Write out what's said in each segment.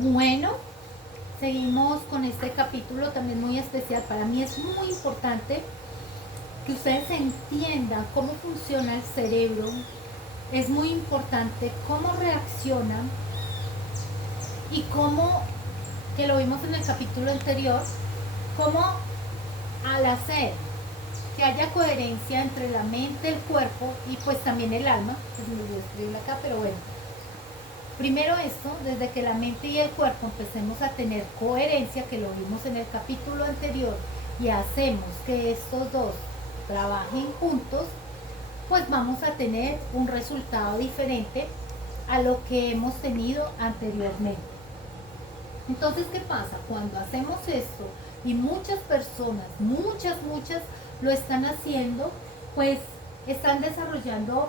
Bueno, seguimos con este capítulo también muy especial. Para mí es muy importante que ustedes entiendan cómo funciona el cerebro. Es muy importante cómo reacciona y cómo, que lo vimos en el capítulo anterior, cómo al hacer que haya coherencia entre la mente, el cuerpo y pues también el alma, pues me olvidé escribirlo acá, pero bueno. Primero esto, desde que la mente y el cuerpo empecemos a tener coherencia, que lo vimos en el capítulo anterior, y hacemos que estos dos trabajen juntos, pues vamos a tener un resultado diferente a lo que hemos tenido anteriormente. Entonces, ¿qué pasa? Cuando hacemos esto, y muchas personas, muchas, lo están haciendo, pues están desarrollando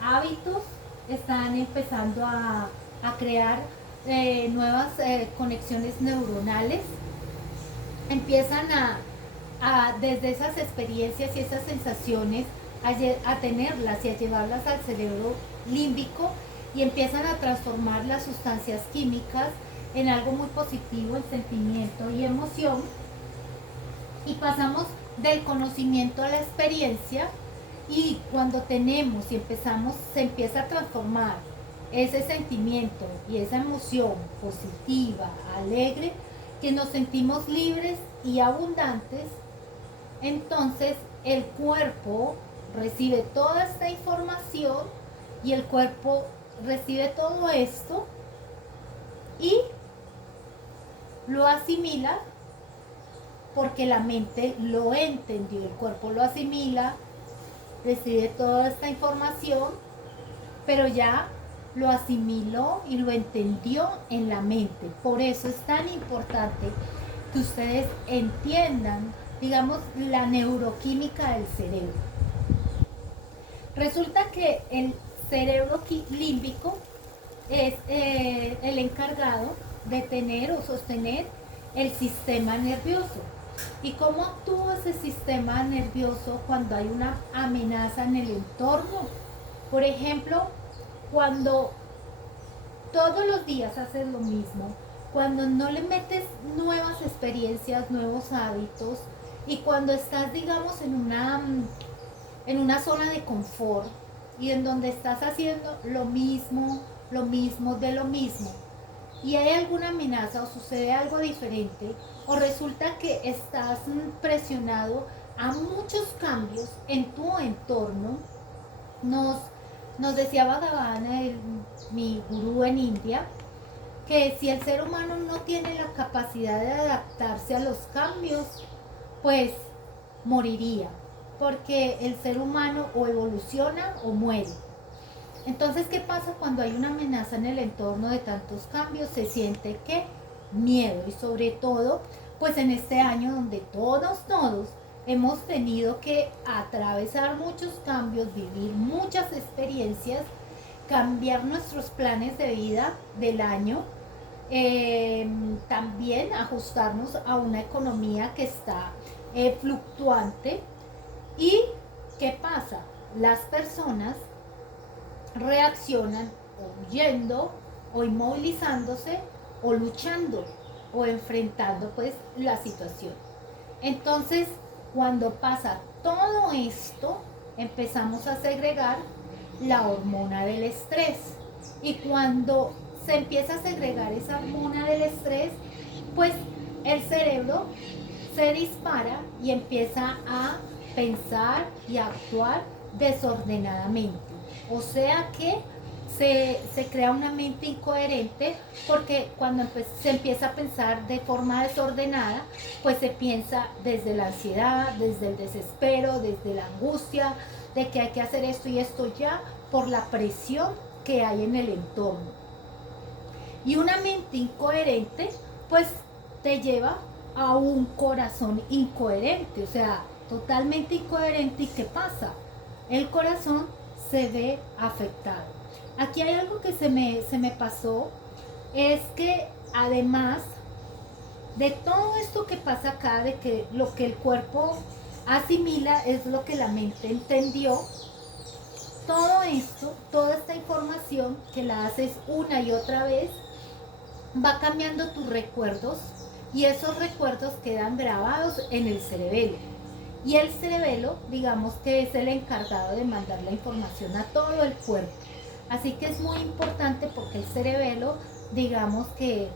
hábitos, están empezando a crear nuevas conexiones neuronales, empiezan desde esas experiencias y esas sensaciones, a tenerlas y a llevarlas al cerebro límbico y empiezan a transformar las sustancias químicas en algo muy positivo, en sentimiento y emoción, y pasamos del conocimiento a la experiencia, y cuando tenemos y empezamos, se empieza a transformar ese sentimiento y esa emoción positiva, alegre, que nos sentimos libres y abundantes. Entonces el cuerpo recibe toda esta información, y el cuerpo recibe todo esto y lo asimila, porque la mente lo entendió, el cuerpo lo asimila, recibe toda esta información, pero ya lo asimiló y lo entendió en la mente. Por eso es tan importante que ustedes entiendan, digamos, la neuroquímica del cerebro. Resulta que el cerebro límbico es el encargado de tener o sostener el sistema nervioso. ¿Y cómo actúa ese sistema nervioso cuando hay una amenaza en el entorno? Por ejemplo, cuando todos los días haces lo mismo, cuando no le metes nuevas experiencias, nuevos hábitos, y cuando estás, digamos, en una zona de confort, y en donde estás haciendo lo mismo, de lo mismo, y hay alguna amenaza o sucede algo diferente, o resulta que estás presionado a muchos cambios en tu entorno. Nos, nos decía Bhagavana, mi gurú en India, que si el ser humano no tiene la capacidad de adaptarse a los cambios, pues moriría, porque el ser humano o evoluciona o muere. Entonces, ¿qué pasa cuando hay una amenaza en el entorno de tantos cambios? Se siente que miedo, y sobre todo, pues en este año donde todos hemos tenido que atravesar muchos cambios, vivir muchas experiencias, cambiar nuestros planes de vida del año, también ajustarnos a una economía que está fluctuante. ¿Y qué pasa? Las personas reaccionan o huyendo o inmovilizándose o luchando o enfrentando pues la situación. Entonces, cuando pasa todo esto, empezamos a segregar la hormona del estrés, y cuando se empieza a segregar esa hormona del estrés, pues el cerebro se dispara y empieza a pensar y a actuar desordenadamente. O sea que se crea una mente incoherente, porque cuando se empieza a pensar de forma desordenada, pues se piensa desde la ansiedad, desde el desespero, desde la angustia de que hay que hacer esto y esto ya, por la presión que hay en el entorno. Y una mente incoherente, pues te lleva a un corazón incoherente, o sea, totalmente incoherente. ¿Y qué pasa? El corazón se ve afectado. Aquí hay algo que se me pasó, es que además de todo esto que pasa acá, de que lo que el cuerpo asimila es lo que la mente entendió, todo esto, toda esta información que la haces una y otra vez, va cambiando tus recuerdos y esos recuerdos quedan grabados en el cerebelo. Y el cerebelo, digamos que es el encargado de mandar la información a todo el cuerpo. Así que es muy importante porque el cerebelo, digamos que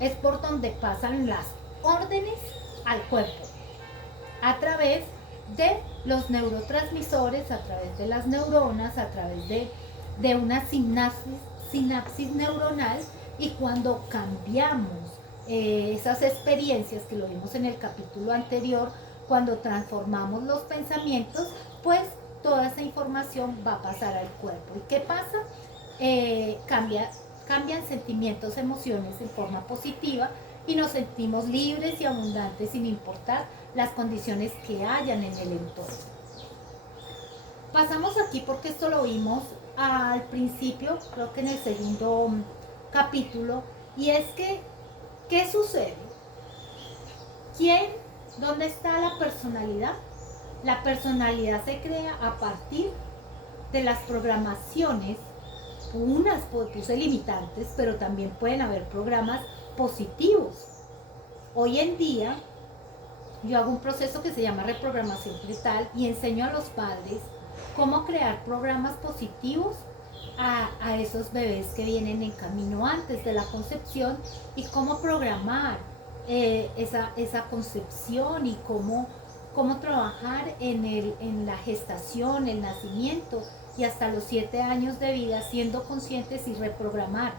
es por donde pasan las órdenes al cuerpo, a través de los neurotransmisores, a través de las neuronas, a través de una sinapsis neuronal. Y cuando cambiamos esas experiencias que lo vimos en el capítulo anterior, cuando transformamos los pensamientos, pues toda esa información va a pasar al cuerpo. ¿Y qué pasa? Cambian sentimientos, emociones en forma positiva y nos sentimos libres y abundantes sin importar las condiciones que hayan en el entorno. Pasamos aquí porque esto lo vimos al principio, creo que en el segundo capítulo, y es que, ¿qué sucede? ¿Dónde está la personalidad? La personalidad se crea a partir de las programaciones. Unas puse limitantes, pero también pueden haber programas positivos. Hoy en día yo hago un proceso que se llama reprogramación fetal y enseño a los padres cómo crear programas positivos a esos bebés que vienen en camino antes de la concepción y cómo programar esa concepción y cómo trabajar en la gestación, el nacimiento y hasta los 7 años de vida, siendo conscientes y reprogramar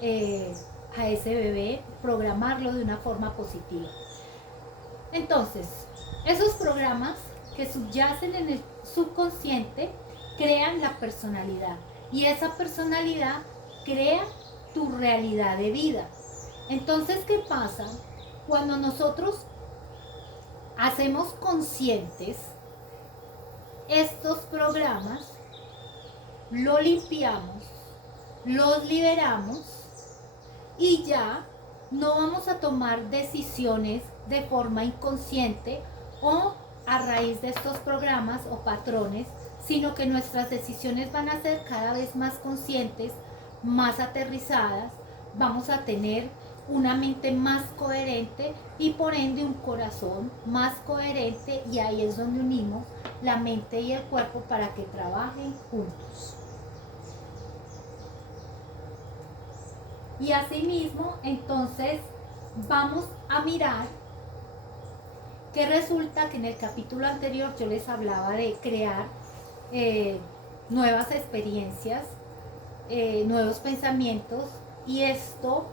a ese bebé, programarlo de una forma positiva. Entonces, esos programas que subyacen en el subconsciente crean la personalidad y esa personalidad crea tu realidad de vida. Entonces, ¿qué pasa? Cuando nosotros hacemos conscientes estos programas, lo limpiamos, los liberamos y ya no vamos a tomar decisiones de forma inconsciente o a raíz de estos programas o patrones, sino que nuestras decisiones van a ser cada vez más conscientes, más aterrizadas, vamos a tener una mente más coherente y por ende un corazón más coherente, y ahí es donde unimos la mente y el cuerpo para que trabajen juntos. Y asimismo, entonces, vamos a mirar que resulta que en el capítulo anterior yo les hablaba de crear nuevas experiencias, nuevos pensamientos, y esto,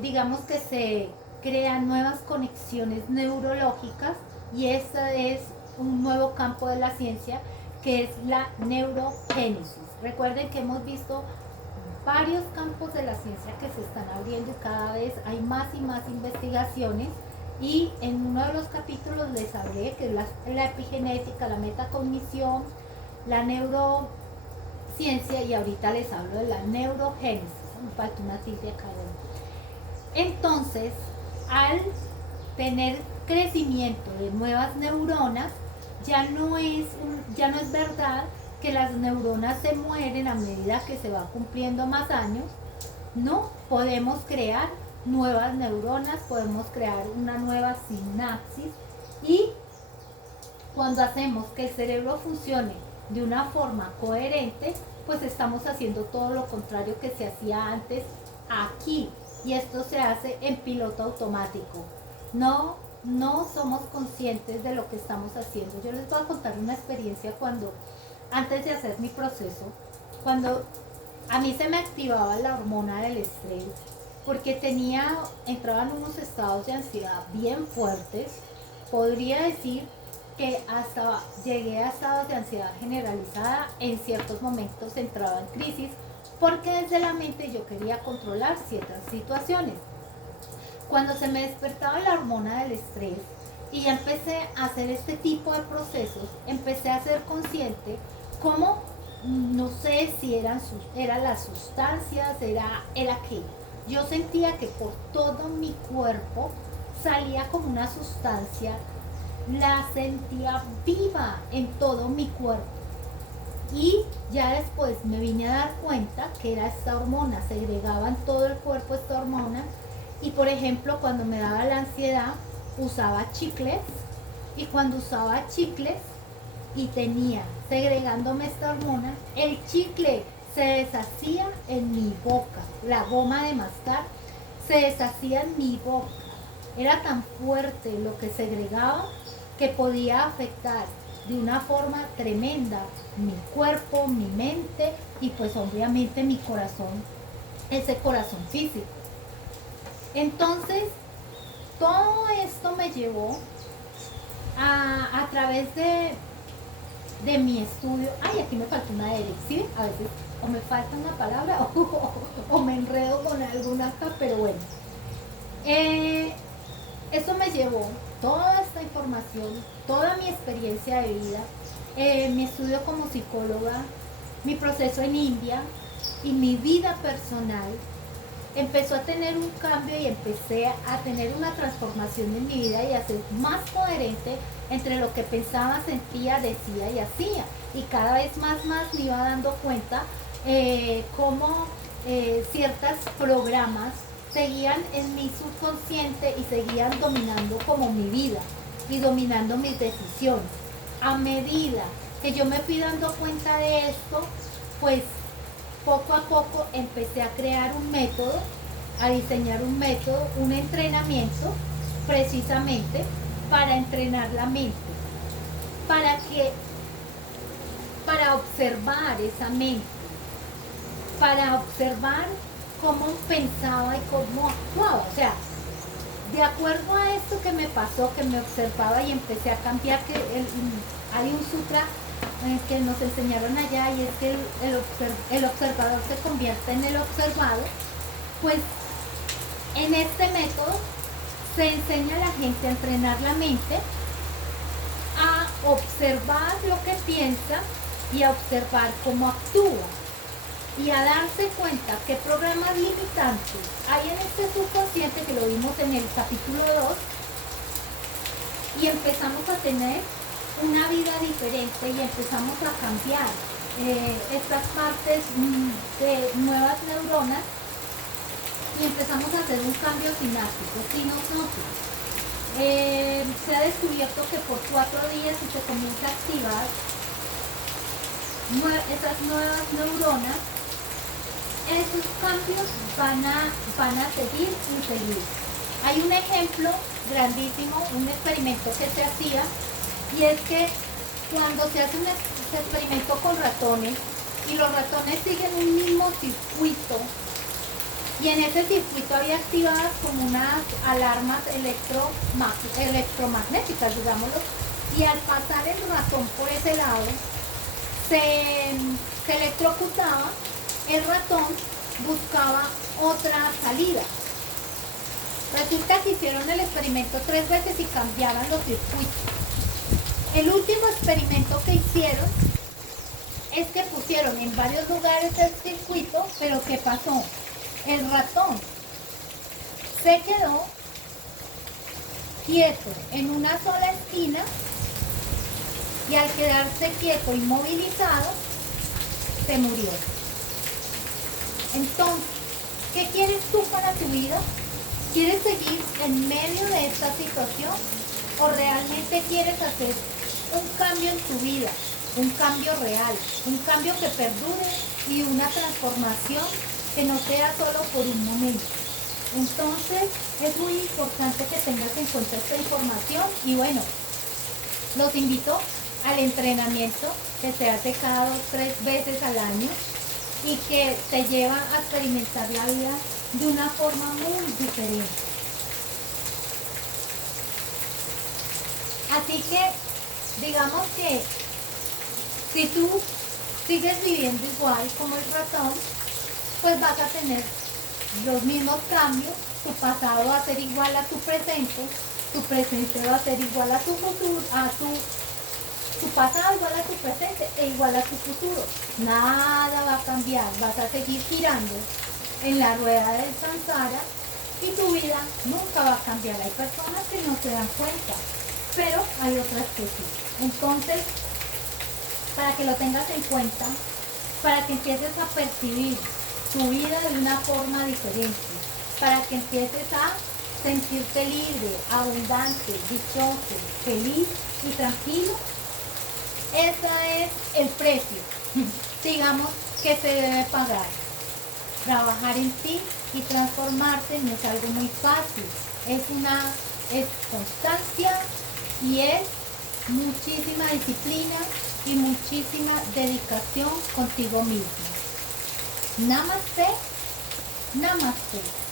digamos que se crean nuevas conexiones neurológicas, y este es un nuevo campo de la ciencia que es la neurogénesis. Recuerden que hemos visto varios campos de la ciencia que se están abriendo y cada vez hay más y más investigaciones, y en uno de los capítulos les hablé que es la epigenética, la metacognición, la neurociencia, y ahorita les hablo de la neurogénesis. Me falta una tilde acá. Entonces, al tener crecimiento de nuevas neuronas, ya no es verdad que las neuronas se mueren a medida que se va cumpliendo más años. No, podemos crear nuevas neuronas, podemos crear una nueva sinapsis, y cuando hacemos que el cerebro funcione de una forma coherente, pues estamos haciendo todo lo contrario que se hacía antes aquí, y esto se hace en piloto automático. No somos conscientes de lo que estamos haciendo. Yo les voy a contar una experiencia antes de hacer mi proceso, cuando a mí se me activaba la hormona del estrés, porque entraban unos estados de ansiedad bien fuertes. Podría decir que hasta llegué a estados de ansiedad generalizada. En ciertos momentos entraba en crisis, porque desde la mente yo quería controlar ciertas situaciones. Cuando se me despertaba la hormona del estrés y ya empecé a hacer este tipo de procesos, empecé a ser consciente cómo, no sé si eran las sustancias, era que yo sentía que por todo mi cuerpo salía como una sustancia, la sentía viva en todo mi cuerpo. Y ya después me vine a dar cuenta que era esta hormona, segregaba en todo el cuerpo esta hormona. Y por ejemplo, cuando me daba la ansiedad, usaba chicles. Y cuando usaba chicles y tenía segregándome esta hormona, el chicle se deshacía en mi boca. La goma de mascar se deshacía en mi boca. Era tan fuerte lo que segregaba que podía afectar de una forma tremenda mi cuerpo, mi mente y pues obviamente mi corazón, ese corazón físico. Entonces, todo esto me llevó a través de mi estudio. Ay, aquí me falta una D, ¿sí? A veces o me falta una palabra o me enredo con alguna acá, pero bueno. Eso me llevó toda esta información, toda mi experiencia de vida, mi estudio como psicóloga, mi proceso en India y mi vida personal. Empezó a tener un cambio y empecé a tener una transformación en mi vida y a ser más coherente entre lo que pensaba, sentía, decía y hacía. Y cada vez más me iba dando cuenta cómo ciertos programas seguían en mi subconsciente y seguían dominando como mi vida y dominando mis decisiones. A medida que yo me fui dando cuenta de esto, pues poco a poco empecé a crear un método, a diseñar un método, un entrenamiento precisamente para entrenar la mente, para observar esa mente, para observar cómo pensaba y cómo actuaba. O sea, de acuerdo a esto que me pasó, que me observaba y empecé a cambiar, que hay un sutra que nos enseñaron allá y es que el observador se convierte en el observado. Pues en este método se enseña a la gente a entrenar la mente, a observar lo que piensa y a observar cómo actúa y a darse cuenta qué programas limitantes hay en este subconsciente, que lo vimos en el capítulo 2, y empezamos a tener una vida diferente y empezamos a cambiar estas partes de nuevas neuronas y empezamos a hacer un cambio sináptico. Si nosotros se ha descubierto que por 4 días, si se comienza a activar esas nuevas neuronas, esos cambios van a seguir y seguir. Hay un ejemplo grandísimo, un experimento que se hacía, y es que cuando se hace un experimento con ratones y los ratones siguen un mismo circuito, y en ese circuito había activadas como unas alarmas electromagnéticas, digámoslo, y al pasar el ratón por ese lado se electrocutaba, el ratón buscaba otra salida. Resulta que hicieron el experimento 3 veces y cambiaban los circuitos. El último experimento que hicieron es que pusieron en varios lugares el circuito, pero ¿qué pasó? El ratón se quedó quieto en una sola esquina y al quedarse quieto, inmovilizado, se murió. Entonces, ¿qué quieres tú para tu vida? ¿Quieres seguir en medio de esta situación o realmente quieres hacer un cambio en tu vida, un cambio real, un cambio que perdure y una transformación que no sea solo por un momento? Entonces es muy importante que tengas en cuenta esta información y bueno, los invito al entrenamiento que se hace cada 2-3 veces al año y que te lleva a experimentar la vida de una forma muy diferente. Así que digamos que si tú sigues viviendo igual como el ratón, pues vas a tener los mismos cambios. Tu pasado va a ser igual a tu presente va a ser igual a tu futuro, tu pasado igual a tu presente e igual a tu futuro. Nada va a cambiar, vas a seguir girando en la rueda del samsara y tu vida nunca va a cambiar. Hay personas que no se dan cuenta, pero hay otras que sí. Entonces, para que lo tengas en cuenta, para que empieces a percibir tu vida de una forma diferente, para que empieces a sentirte libre, abundante, dichoso, feliz y tranquilo. Ese es el precio, digamos, que se debe pagar. Trabajar en ti y transformarte no es algo muy fácil, es constancia y es muchísima disciplina y muchísima dedicación contigo mismo. Namaste, namaste.